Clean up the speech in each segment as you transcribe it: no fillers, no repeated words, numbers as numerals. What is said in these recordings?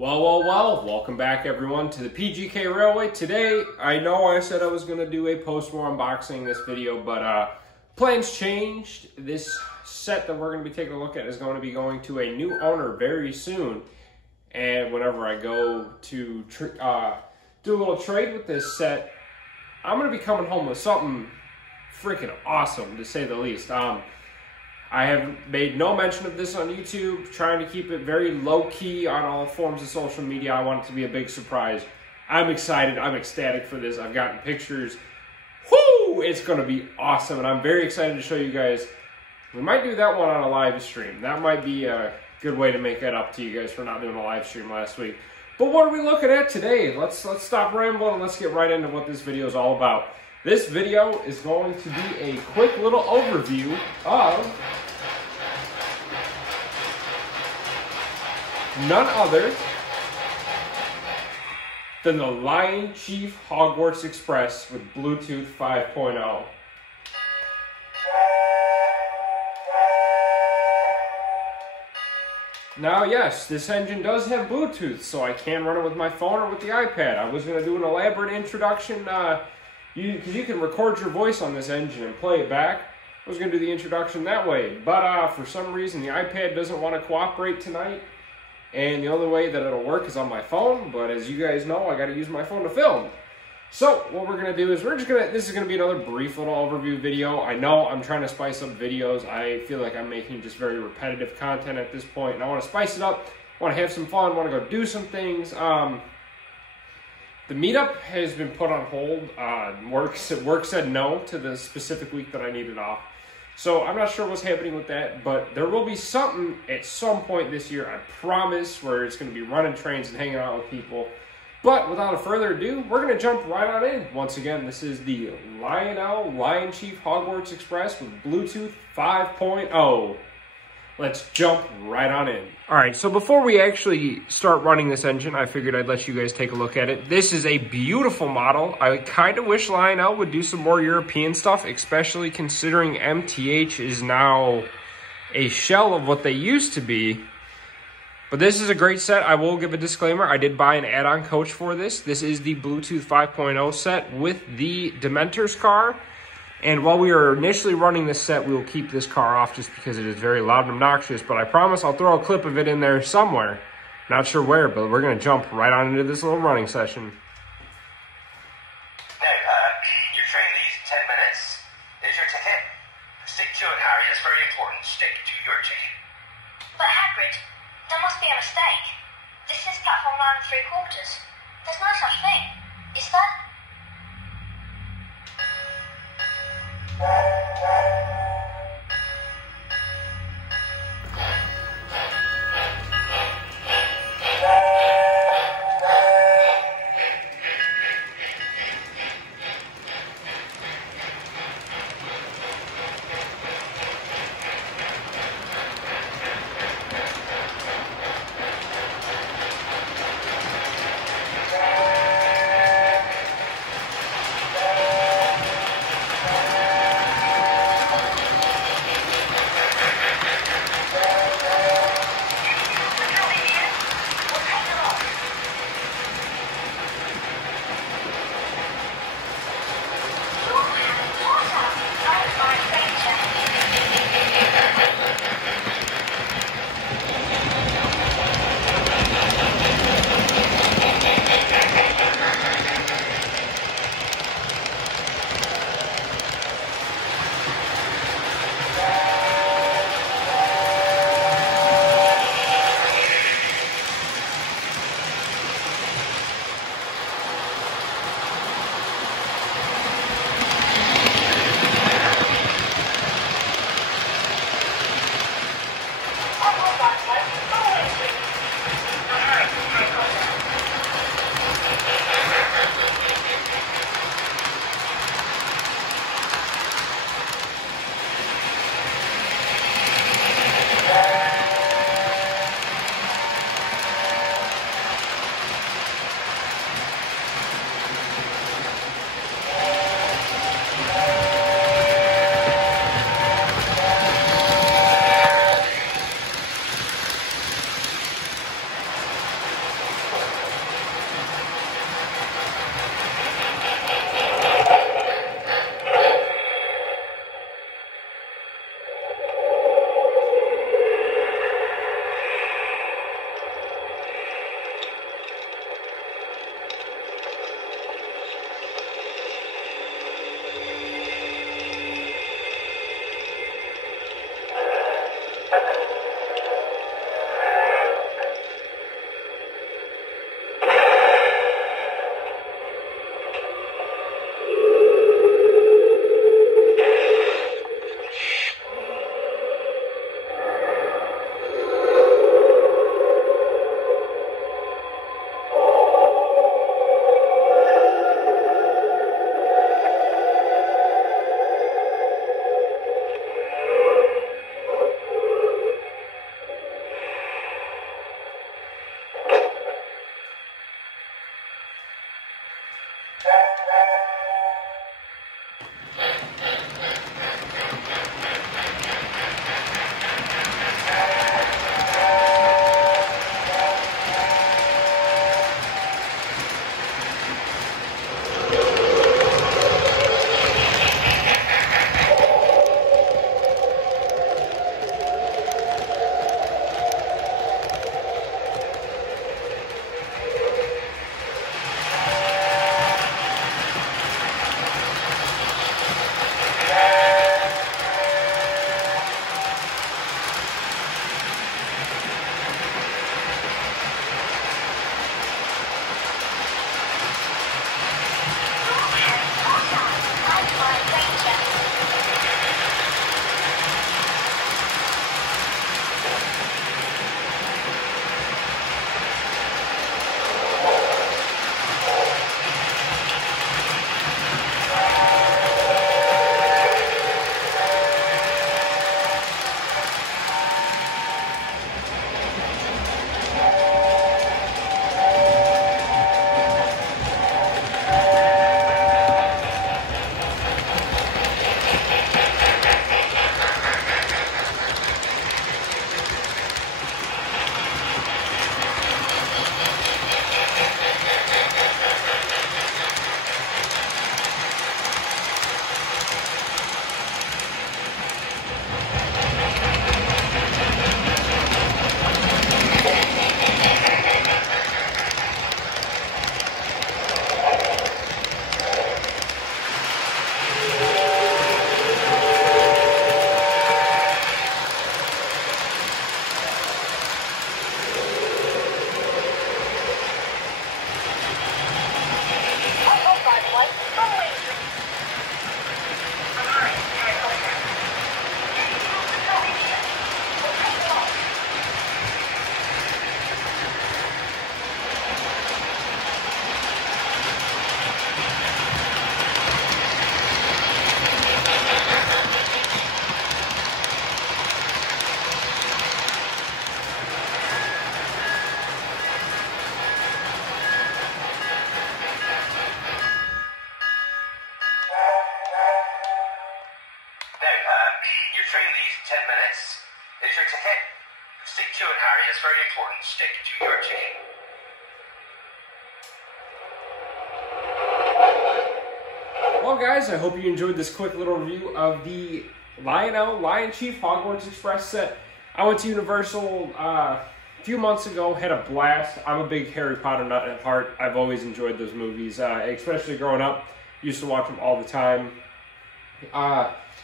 Well, welcome back everyone to the Pgk.railway. Today, I know I said I was going to do a post-war unboxing this video, but plans changed. This set that we're going to be taking a look at is going to be going to a new owner very soon. And whenever I go to do a little trade with this set, I'm going to be coming home with something freaking awesome, to say the least. I have made no mention of this on YouTube, trying to keep it very low-key on all forms of social media. I want it to be a big surprise. I'm excited. I'm ecstatic for this. I've gotten pictures. Whoo! It's going to be awesome, and I'm very excited to show you guys. We might do that one on a live stream. That might be a good way to make that up to you guys for not doing a live stream last week. But what are we looking at today? Let's stop rambling and let's get right into what this video is all about. This video is going to be a quick little overview of none other than the Lionchief Hogwarts Express with Bluetooth 5.0. Now, yes, this engine does have Bluetooth, so I can run it with my phone or with the iPad. I was going to do an elaborate introduction, because you can record your voice on this engine and play it back. I was going to do the introduction that way, but for some reason the iPad doesn't want to cooperate tonight, and the only way that it'll work is on my phone. But as you guys know, I got to use my phone to film. So what we're going to do is this is going to be another brief little overview video. I know I'm trying to spice up videos. I feel like I'm making just very repetitive content at this point, and I want to spice it up. I want to have some fun. I want to go do some things. The meetup has been put on hold. Work said no to the specific week that I needed off. So I'm not sure what's happening with that, but there will be something at some point this year, I promise, where it's going to be running trains and hanging out with people. But without further ado, we're going to jump right on in. Once again, this is the Lionel Lionchief Hogwarts Express with Bluetooth 5.0. Let's jump right on in. All right, so before we actually start running this engine, I figured I'd let you guys take a look at it. This is a beautiful model. I kind of wish Lionel would do some more European stuff, especially considering MTH is now a shell of what they used to be. But this is a great set. I will give a disclaimer. I did buy an add-on coach for this. This is the Bluetooth 5.0 set with the Dementor's car. And while we are initially running this set, we will keep this car off just because it is very loud and obnoxious. But I promise I'll throw a clip of it in there somewhere. Not sure where, but we're going to jump right on into this little running session. Now, your train leaves in 10 minutes. There's your ticket. Stick to it, Harry. That's very important. Stick to your ticket. But Hagrid, there must be a mistake. This is platform 9 3/4. There's no such thing, is there? Your train leaves in 10 minutes. Here's your ticket. Stick to it, Harry. It's very important. Stick to your ticket. Well, guys, I hope you enjoyed this quick little review of the Lionel Lionchief Hogwarts Express set. I went to Universal a few months ago, had a blast. I'm a big Harry Potter nut at heart. I've always enjoyed those movies, especially growing up. Used to watch them all the time.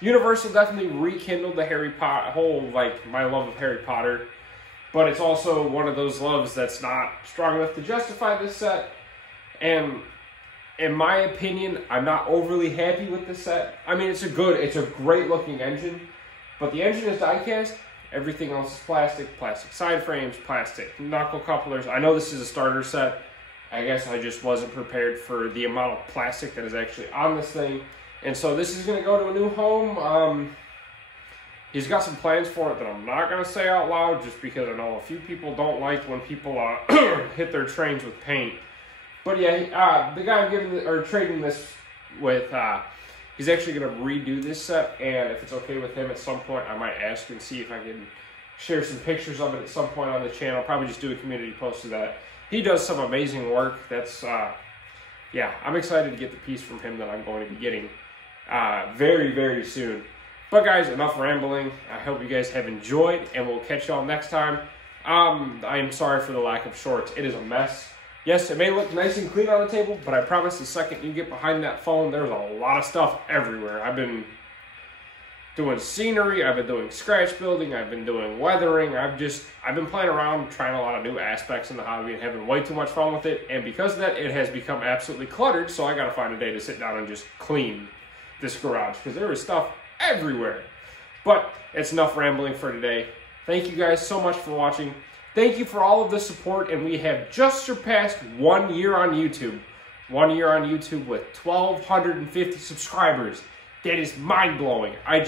Universal definitely rekindled the Harry Potter whole, like, my love of Harry Potter. But it's also one of those loves that's not strong enough to justify this set. And in my opinion, I'm not overly happy with this set. I mean, it's a great looking engine, but the engine is die-cast. Everything else is plastic, plastic side frames, plastic knuckle couplers. I know this is a starter set. I guess I just wasn't prepared for the amount of plastic that is actually on this thing. And so this is going to go to a new home. He's got some plans for it that I'm not going to say out loud, just because I know a few people don't like when people hit their trains with paint. But yeah, the guy I'm trading this with, he's actually going to redo this set, and if it's okay with him at some point, I might ask and see if I can share some pictures of it at some point on the channel. Probably just do a community post of that. He does some amazing work. That's, yeah, I'm excited to get the piece from him that I'm going to be getting very, very soon. But guys, enough rambling. I hope you guys have enjoyed, and we'll catch y'all next time. I am sorry for the lack of shorts. It is a mess. Yes, it may look nice and clean on the table, but I promise the second you get behind that phone, there's a lot of stuff everywhere. I've been doing scenery, I've been doing scratch building, I've been doing weathering. I've been playing around, trying a lot of new aspects in the hobby and having way too much fun with it. And because of that, it has become absolutely cluttered, so I gotta find a day to sit down and just clean this garage, because there is stuff everywhere. But it's enough rambling for today. Thank you guys so much for watching. Thank you for all of the support, and we have just surpassed 1 year on YouTube. 1 year on YouTube with 1,250 subscribers. That is mind-blowing. I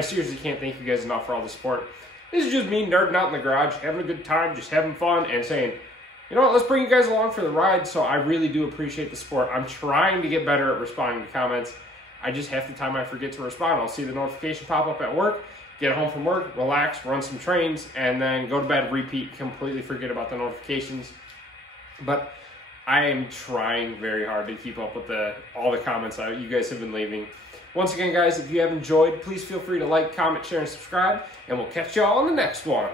seriously can't thank you guys enough for all the support. This is just me nerding out in the garage, having a good time, just having fun, and saying, you know what, let's bring you guys along for the ride. So I really do appreciate the support. I'm trying to get better at responding to comments. I just half the time I forget to respond. I'll see the notification pop up at work, get home from work, relax, run some trains, and then go to bed, repeat, completely forget about the notifications. But I am trying very hard to keep up with all the comments that you guys have been leaving. Once again, guys, if you have enjoyed, please feel free to like, comment, share, and subscribe, and we'll catch y'all on the next one.